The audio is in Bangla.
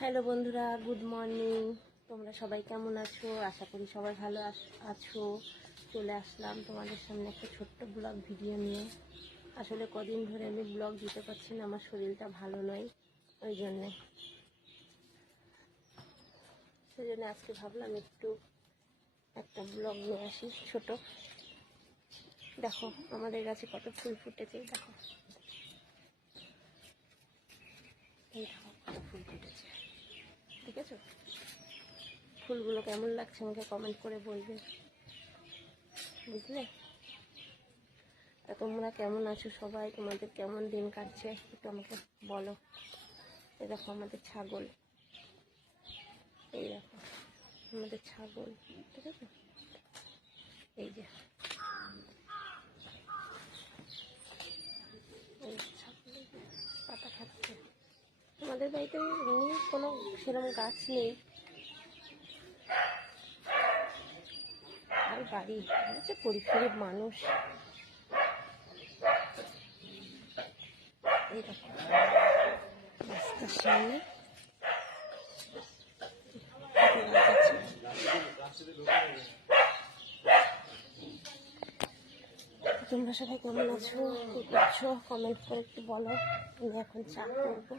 হ্যালো বন্ধুরা, গুড মর্নিং। তোমরা সবাই কেমন আছো? আশা করি সবাই ভালো আছো। চলে আসলাম তোমাদের সামনে একটা ছোট্ট ব্লগ ভিডিও নিয়ে। আসলে কদিন ধরে আমি ব্লগ দিতে পারছি না, আমার শরীরটা ভালো নয়, ওই জন্যে সেজন্য আজকে ভাবলাম একটু একটা ব্লগ নিয়ে আসি ছোট। দেখো আমাদের গাছে কত ফুল ফুটেছে, দেখো এই দেখো কত ফুল ফুটেছে, ঠিক আছে? ফুলগুলো কেমন লাগছে আমাকে কমেন্ট করে বলবে, বুঝলে? তা তোমরা কেমন আছো সবাই? তোমাদের কেমন দিন কাটছে একটু আমাকে বলো। এই দেখো আমাদের ছাগল, এই দেখো আমাদের ছাগল, ঠিক আছে? এই যে এই ছাগল পাতা খাচ্ছে। আমাদের বাড়িতে এমনি কোনো সেরকম গাছ নেই, আর বাড়ি হচ্ছে পরিবারের মানুষ। এই দেখো রাস্তার সামনে তোমরা সবাই কেমন আছো, কি করছো কমেন্ট করে একটু বলো। আমি এখন চা করবো।